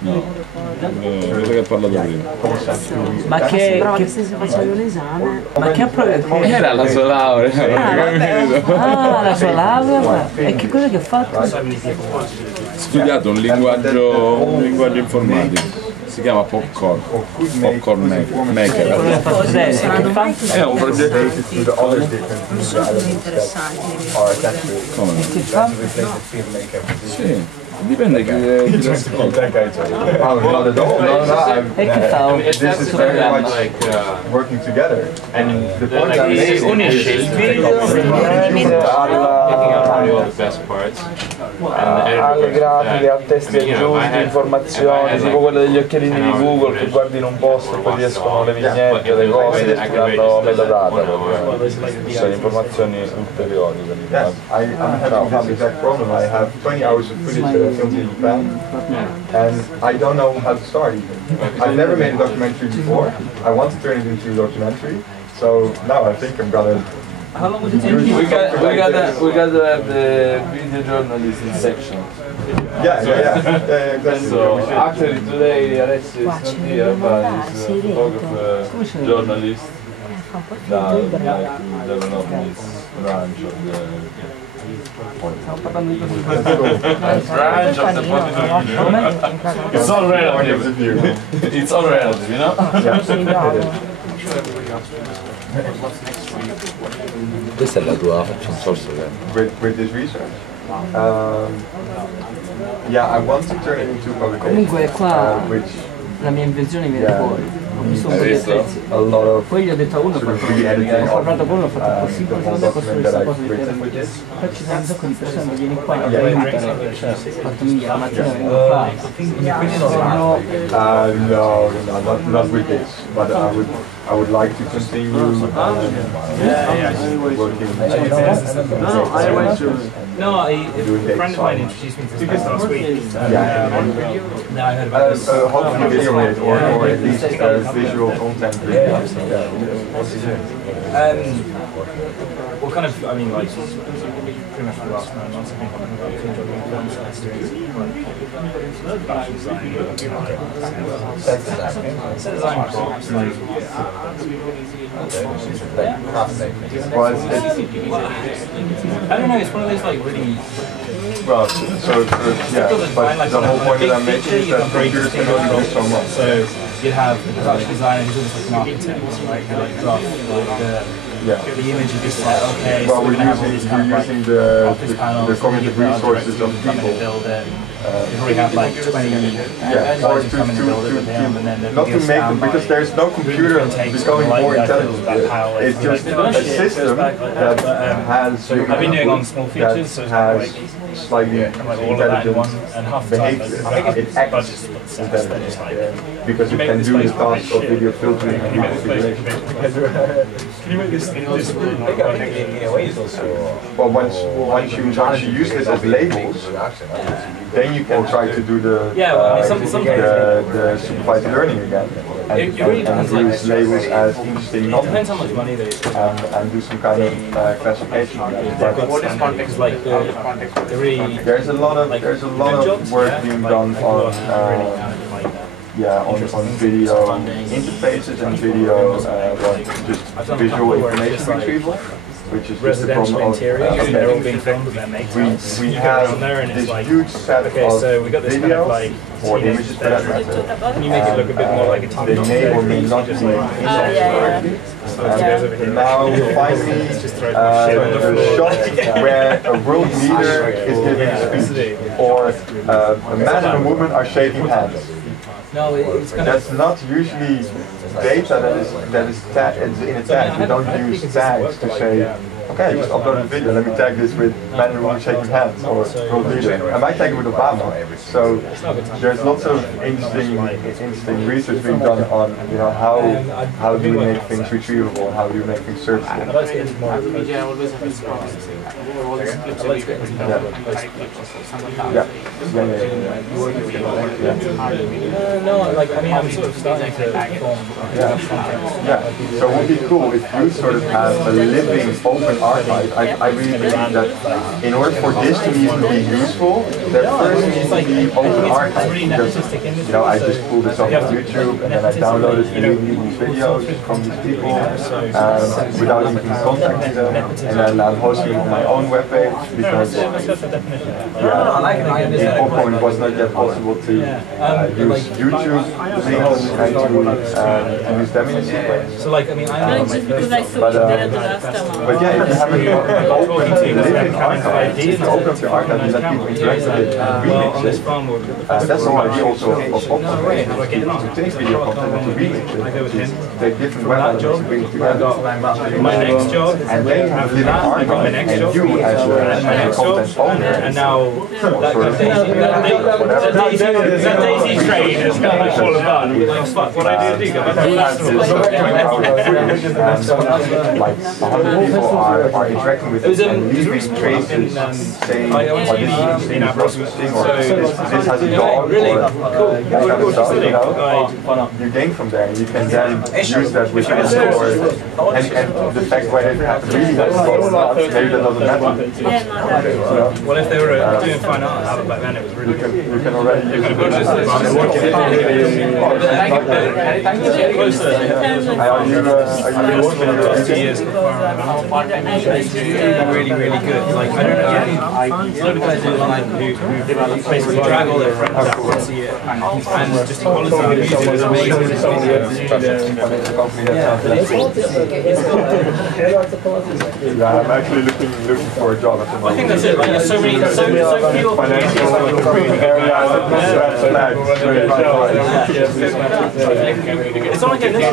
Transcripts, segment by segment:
No, quello che hai parlato prima. Ma che se faceva un esame? Ma che approvato? Era la sua laurea. Ah, la sua laurea? E che cosa che ha fatto? Ha studiato un linguaggio informatico. Si chiama Popcorn Maker. È un progetto. Non sono così interessanti. Come? Sì. Dipende chi lo ascolta. E che fa? This is very much working together. And the point I'm making unisce il video alle grafiche, al test aggiunti, informazioni, tipo quelle degli occhialini di Google che guardi in un posto e poi ti escono le vignette, le cose che ti danno metadata, sono informazioni ulteriori. Yes, I have this exact problem. I have 20 hours of footage that I filmed in Japan, and I don't know how to start even. I've never made a documentary before. I want to turn it into a documentary, so now I think I'm gonna. How long would it take you? We got to have the video journalism section. Yeah, exactly. So actually today Alessio is not here, but he's a photographer, journalist. Development branch of the It's all relative. It's all relative, you know? Questa è la tua faccia, non so se with this research. Yeah, I want to turn it into a publication. Comunque qua which la mia invenzione viene fuori. Mi sono degli attrezzi. Poi gli ho detto a uno, ho parlato con uno, ho fatto possibile secondo me costruire questa cosa di termine. Poi ci sono un sacco di persone che vieni qua e mi aiutano. Ho fatto la mattina vengo qua. No, not with this. But I would like to continue working. I went to. No, a friend of mine introduced me to this last week. Yeah. Now I heard about this. Hopefully video it, or at least visual content. What kind of, I mean, like, pretty much for the last 9 months I've been talking about film experience, production design, set design props, like, Well, I don't know, it's one of those, like, really... well, so yeah, but the whole point that I'm making is that computers can only do so much. So you'd have the production designer who's almost like an architect, right? Who like draft the image of this like, okay, well, so we're using the cognitive resources of people. Build it. You probably have like 20 guys who come in and build it with him, and then not to make them, because there's no computer becoming more intelligent. It's just a system that has I've been doing on small features, so has slightly intelligent behavior. It acts intelligent because it can do the task of video filtering and configuration. Can you make this Well, once you use this as labels, then you can try to do the supervised learning again, and use labels as interesting knowledge, depends how much money they and do some kind of classification. But what is context like? There's a lot of work being done on on video interfaces and video just visual information retrieval, which is just the problem of we have this huge set of video or images for that matter. Can you make it look a bit more like a TV? They may or may not be correctly. Now finally the shot where a world leader is giving a speech, or a man and a woman are shaking hands. No, it's gonna... That's not usually data that is in a tag. You don't use tags to say, okay, just upload a video, let me tag this with man and woman shaking hands, or world leader. I might tag it with Obama. So there's lots of interesting research being done on how do you make things retrievable and how do you make things searchable. No, like, I mean, I'm sort of starting to form something. Yeah, so it would be cool if you sort of have a living open archive. I really believe that in order for this to even be useful, there first needs to be open archive. Because, you know, I just pulled this off of YouTube and then I downloaded these videos from these people without even contacting them, and then I'm hosting it on my own webpage because in Popcorn it was not yet possible to use YouTube links and to use them in a sequence. So, like, I mean, I Just because I thought you did it the last time. But yeah, if you have an open living archive, just open up your archive and let people interact with it and remix it. That's the whole idea also of Popcorn, to take video content and to remix it, to take different web elements and bring it together. my next job, And then you have a living archive, and you as a content owner, and now that daisy train is kind of fall apart. I'm like, fuck, what I do go back to like 100 people are interacting with it and leaving traces saying, oh, this is interesting, or this has a dog, or that kind of stuff, you know. You gain from there, and you can then use that with and the fact whether it really has a dog or not, maybe that doesn't matter. Well, if they were doing fine art back then, it was really good. You can already use it. Really, really good. Like, I don't know, load of guys online who basically drag all their friends out and see it, and just quality of the music is amazing. I'm actually looking for a job at the moment. I think that's it. Like, there's so few Financial It's not like an issue.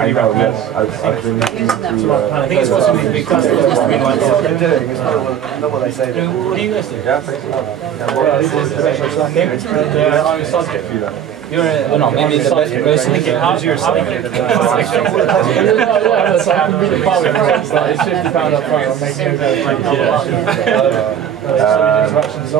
I know, yes. I've been looking to... I think it's supposed to be big customers. What do you guys do? You're no, maybe the best person. How's your site? It's £50 up front. I'm making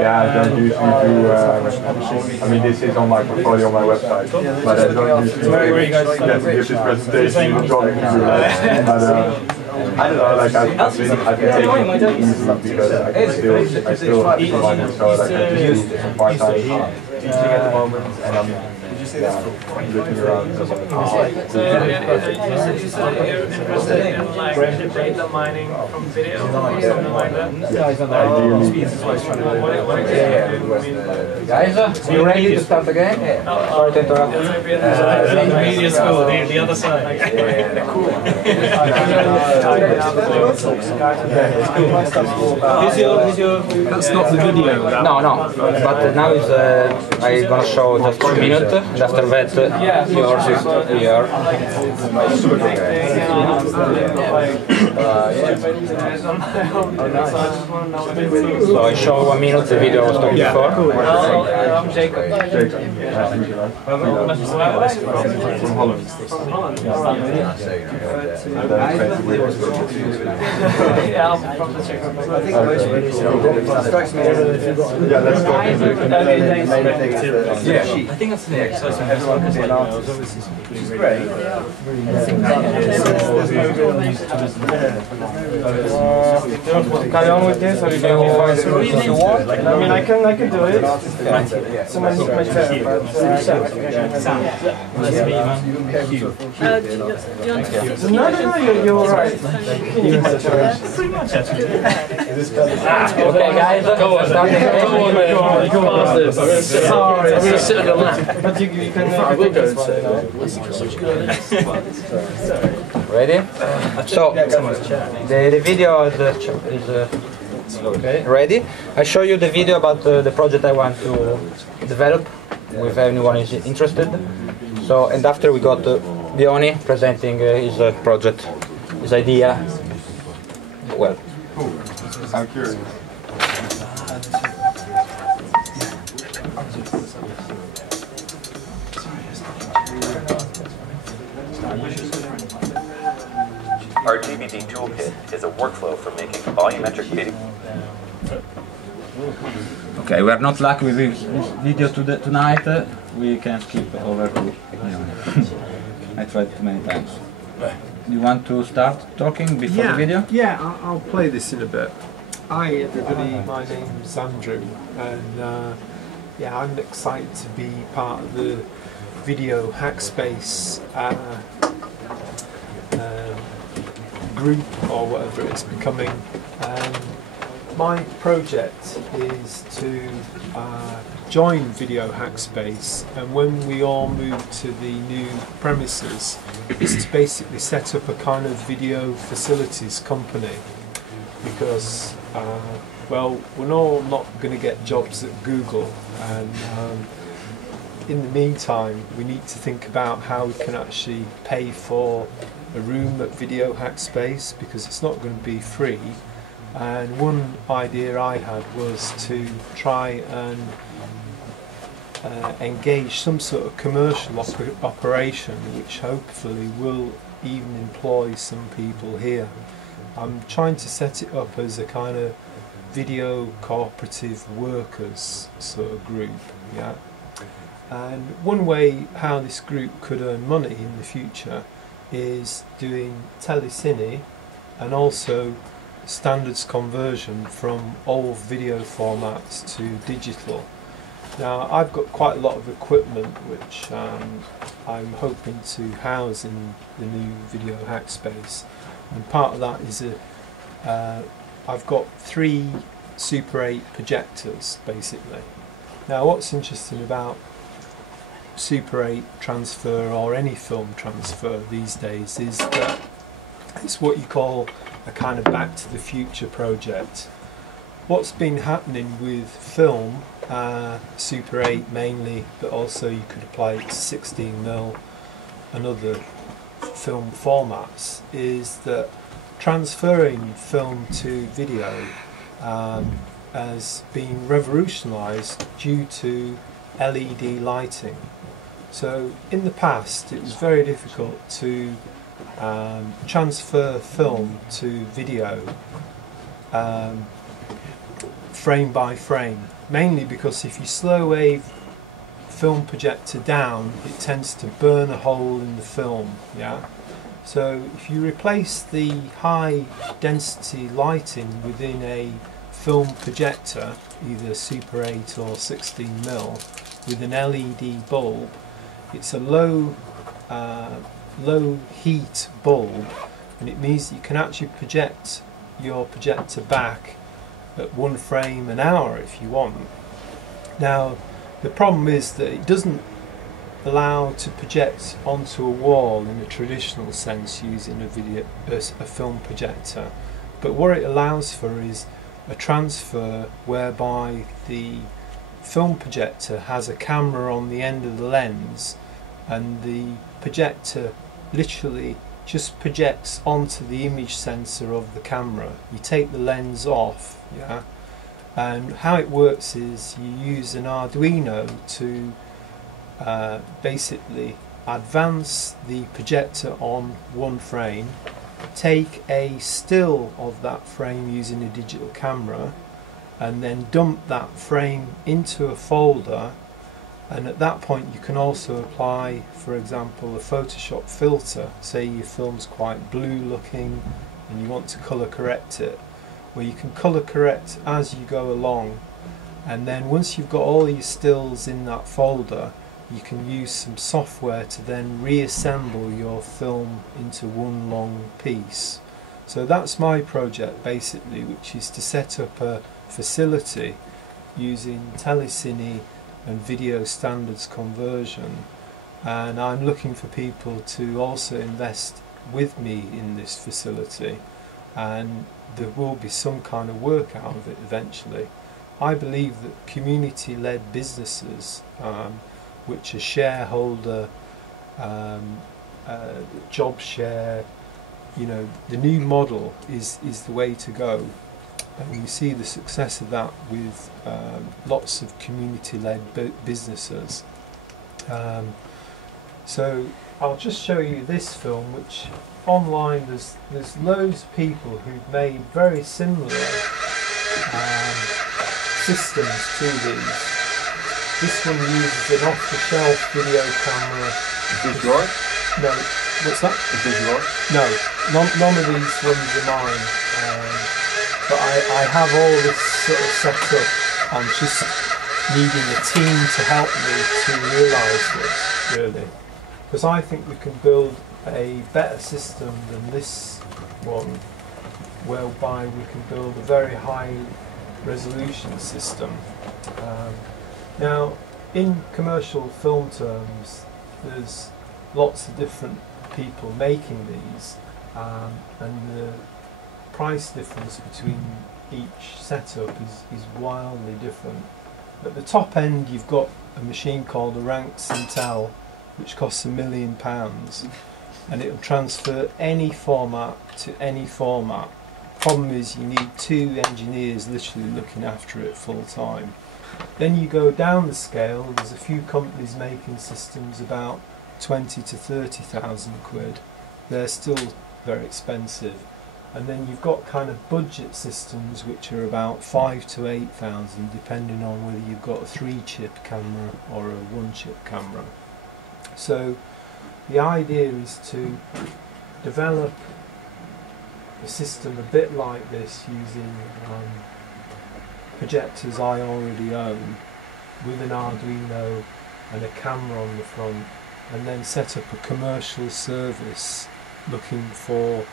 yeah, I don't usually do, I mean this is on my portfolio on my website, but I don't usually get to give this presentation and job interview. But I don't know, like I've been taking it easily because I still have some money, so like I just do some part-time teaching at the moment, and I'm looking around. You said you're interested in like data mining from video or something like that? Guys, are you ready to start again? Sorry to interrupt. Media school, the other side. That's not the video. No, but now is I'm gonna show just 1 minute, and after that yours is here. So I show 1 minute the video I was talking before. I'm Jacob. From Holland. Yeah, I'm from the Czech Republic. Yeah, let's go. I think that's the exercise. Which is great. Carry on with this, or you can find it if you want? I mean, I can do it. Someone hit my chair, but no, you're alright. Pretty much actually. Okay, guys, go on. Sorry, I'm gonna sit on your lap. But you can I will go and say no. Ready? So, the video is ready. I show you the video about the project I want to develop, if anyone is interested. So, and after we got Bioni presenting his project, his idea. Well, I'm curious. Our GBD toolkit is a workflow for making volumetric video. Okay, we are not lucky with this video tonight. We can skip over to. I tried too many times. You want to start talking before the video? Yeah, I'll play this in a bit. Hi everybody, my name's Andrew, and yeah, I'm excited to be part of the VideoHackSpace group, or whatever it's becoming. My project is to join VideoHackSpace, and when we all move to the new premises, is to basically set up a kind of video facilities company, because well, we're all not going to get jobs at Google, and in the meantime we need to think about how we can actually pay for a room at VideoHackSpace, because it's not going to be free. And one idea I had was to try and engage some sort of commercial operation which hopefully will even employ some people here. I'm trying to set it up as a kind of video cooperative workers sort of group, yeah. And one way how this group could earn money in the future is doing telecine and also standards conversion from old video formats to digital. Now, I've got quite a lot of equipment which I'm hoping to house in the new VideoHackSpace, and part of that is I've got 3 Super 8 projectors basically. Now, what's interesting about Super 8 transfer, or any film transfer these days, is that it's what you call a kind of back to the future project. What's been happening with film, Super 8 mainly, but also you could apply it to 16mm and other film formats, is that transferring film to video has been revolutionised due to LED lighting. So in the past it was very difficult to transfer film to video frame by frame, mainly because if you slow a film projector down it tends to burn a hole in the film, yeah. So if you replace the high density lighting within a film projector, either Super 8 or 16mm, with an LED bulb, it's a low heat bulb, and it means that you can actually project your projector back at 1 frame an hour if you want. Now the problem is that it doesn't allow to project onto a wall in a traditional sense using a film projector, but what it allows for is a transfer whereby the film projector has a camera on the end of the lens, and the projector literally just projects onto the image sensor of the camera. You take the lens off, yeah, and how it works is you use an Arduino to basically advance the projector on 1 frame, take a still of that frame using a digital camera, and then dump that frame into a folder. And at that point you can also apply, for example, a Photoshop filter. Say your film's quite blue looking and you want to colour correct it, where you can colour correct as you go along, and then once you've got all your stills in that folder, you can use some software to then reassemble your film into one long piece. So that's my project basically, which is to set up a facility using telecine and video standards conversion, and I'm looking for people to also invest with me in this facility, and there will be some kind of work out of it eventually. I believe that community-led businesses, which are shareholder, job share, you know, the new model is the way to go. And you see the success of that with lots of community-led businesses. So I'll just show you this film, which online there's loads of people who've made very similar systems to these. This one uses an off-the-shelf video camera. Is this yours? No, what's that? Is this yours? No, none of these ones are mine. But I have all this sort of set up. I'm just needing a team to help me to realise this, really. Because I think we can build a better system than this one, whereby we can build a very high resolution system. Now, in commercial film terms, there's lots of different people making these, and the price difference between each setup is wildly different. At the top end, you've got a machine called a Rank Intel, which costs £1 million, and it'll transfer any format to any format. Problem is, you need 2 engineers literally looking after it full time. Then you go down the scale. There's a few companies making systems about 20 to 30,000 quid. They're still very expensive. And then you've got kind of budget systems which are about 5 to 8,000, depending on whether you've got a 3-chip camera or a 1-chip camera. So the idea is to develop a system a bit like this using projectors I already own, with an Arduino and a camera on the front, and then set up a commercial service looking for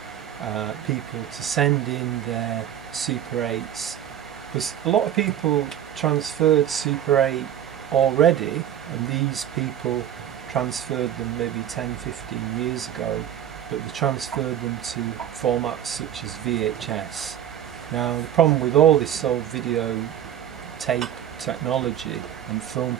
people to send in their Super 8s. Because a lot of people transferred Super 8 already, and these people transferred them maybe 10-15 years ago, but they transferred them to formats such as VHS. Now the problem with all this old video tape technology and film